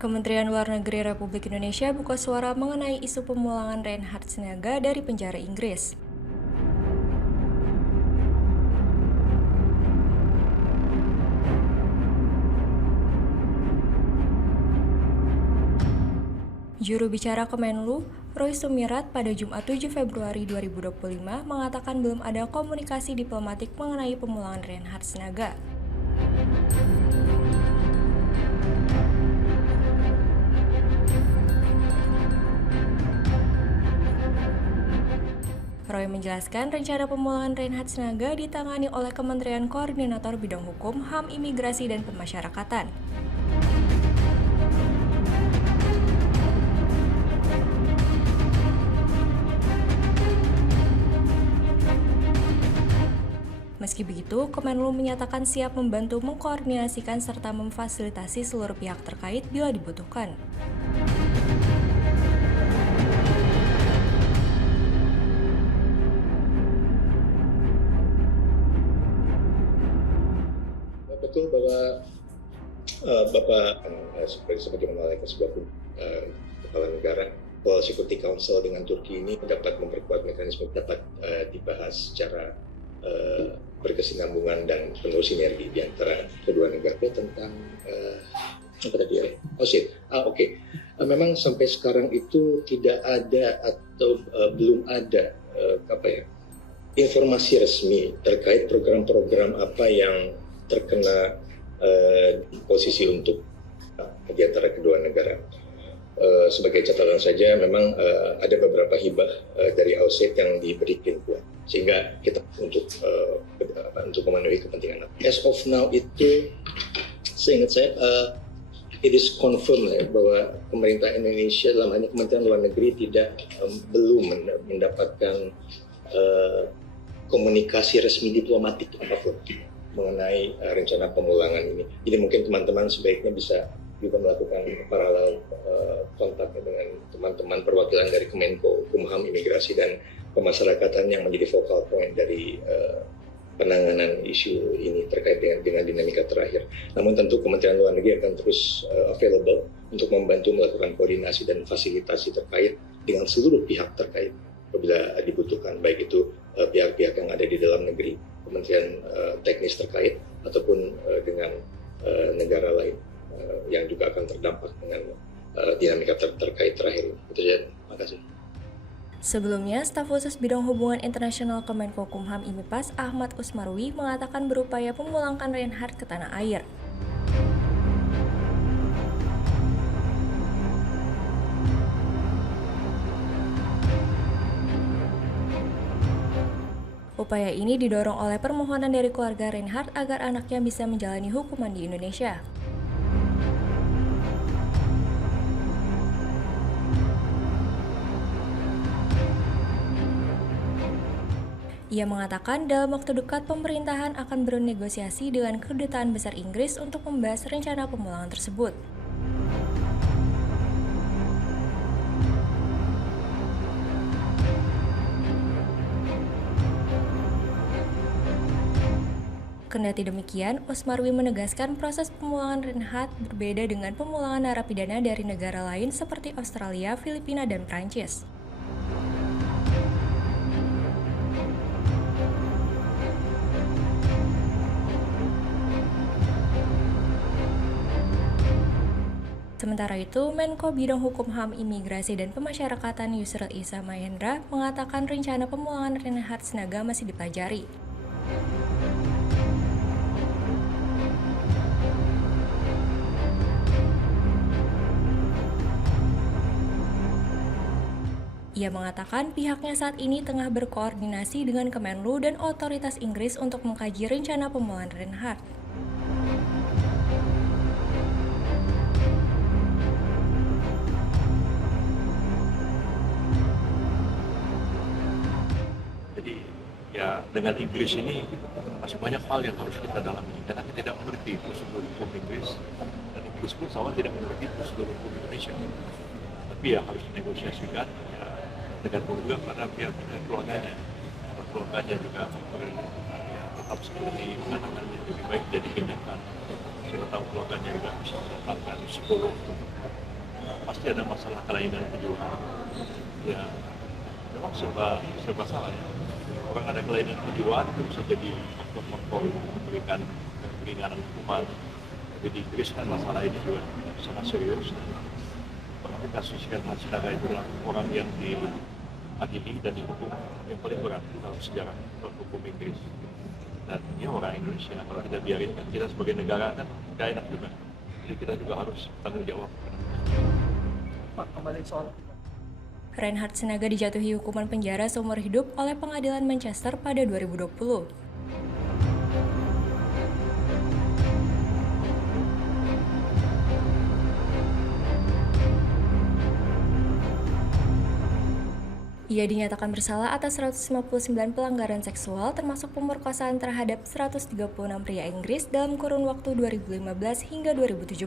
Kementerian Luar Negeri Republik Indonesia buka suara mengenai isu pemulangan Reinhard Sinaga dari penjara Inggris. Juru bicara Kemenlu, Roy Sumirat, pada Jumat 7 Februari 2025 mengatakan belum ada komunikasi diplomatik mengenai pemulangan Reinhard Sinaga. Roy menjelaskan rencana pemulangan Reinhard Sinaga ditangani oleh Kementerian Koordinator Bidang Hukum, HAM, Imigrasi, dan Pemasyarakatan. Meski begitu, Kemenlu menyatakan siap membantu mengkoordinasikan serta memfasilitasi seluruh pihak terkait bila dibutuhkan. Betul bahwa Bapak sebagaimana oleh sebuah kepala negara, bahwa Security Council dengan Turki ini dapat memperkuat mekanisme dapat dibahas secara berkesinambungan dan penuh sinergi di antara kedua negara tentang apa tadi ya? Oke. Memang sampai sekarang itu tidak ada atau belum ada informasi resmi terkait program-program apa yang terkena posisi untuk di antara kedua negara. Sebagai catatan saja, memang ada beberapa hibah dari AUSAID yang diberikan kuat, sehingga kita untuk memenuhi kepentingan. As of now itu, seingat saya, it is confirmed bahwa pemerintah Indonesia dalam hal ini Kementerian Luar Negeri belum mendapatkan komunikasi resmi diplomatik apapun mengenai rencana pemulangan ini. Jadi mungkin teman-teman sebaiknya bisa juga melakukan paralel kontak dengan teman-teman perwakilan dari Kemenko, Kumham, Imigrasi, dan Pemasyarakatan yang menjadi focal point dari penanganan isu ini terkait dengan dinamika terakhir. Namun tentu Kementerian Luar Negeri akan terus available untuk membantu melakukan koordinasi dan fasilitasi terkait dengan seluruh pihak terkait apabila dibutuhkan, baik itu pihak-pihak yang ada di dalam negeri, kementerian teknis terkait, ataupun dengan negara lain yang juga akan terdampak dengan dinamika terkait terakhir. Itu saja. Terima kasih. Sebelumnya, Staf Khusus Bidang Hubungan Internasional Kemenko Kumham IMIPAS Ahmad Usmarwi mengatakan berupaya memulangkan Reinhard ke tanah air. Upaya ini didorong oleh permohonan dari keluarga Reinhard agar anaknya bisa menjalani hukuman di Indonesia. Ia mengatakan dalam waktu dekat pemerintahan akan bernegosiasi dengan Kedutaan Besar Inggris untuk membahas rencana pemulangan tersebut. Kendati demikian, Usmarwi menegaskan proses pemulangan Reinhard berbeda dengan pemulangan narapidana dari negara lain seperti Australia, Filipina, dan Prancis. Sementara itu, Menko Bidang Hukum, HAM, Imigrasi, dan Pemasyarakatan Yusril Iza Mahendra mengatakan rencana pemulangan Reinhard Sinaga masih dipelajari. Ia mengatakan pihaknya saat ini tengah berkoordinasi dengan Kemenlu dan otoritas Inggris untuk mengkaji rencana pemulangan Reinhard. Jadi ya dengan Inggris ini masih banyak hal yang harus kita dalami karena kita tidak mengerti prosedur hukum Inggris dan Inggris pun sama tidak mengerti prosedur hukum Indonesia. Tapi ya harus dinegosiasikan ya, dengan juga pada pihak keluarganya juga tetap seperti penanganannya lebih baik dari tindakan siapa tahu keluarganya juga bisa mendapatkan psikolog. Pasti ada masalah kelainan kejiwaan. Ya, memang serba salah ya. Orang ada kelainan kejiwaan itu bisa jadi faktor-faktor memberikan keringanan hukuman. Tapi di Inggris kan masalah ini juga sangat serius. Bahkan kasus Reinhard Sinaga itu adalah orang yang diadili dan dihukum yang paling berat dalam sejarah hukum Inggris. Dan dia orang Indonesia, kalau kita biarin kan kita sebagai negara kan gak enak juga. Jadi kita juga harus tanggung jawab. Pak, kembali soal Reinhard Sinaga dijatuhi hukuman penjara seumur hidup oleh pengadilan Manchester pada 2020. Ia dinyatakan bersalah atas 159 pelanggaran seksual termasuk pemerkosaan terhadap 136 pria Inggris dalam kurun waktu 2015 hingga 2017.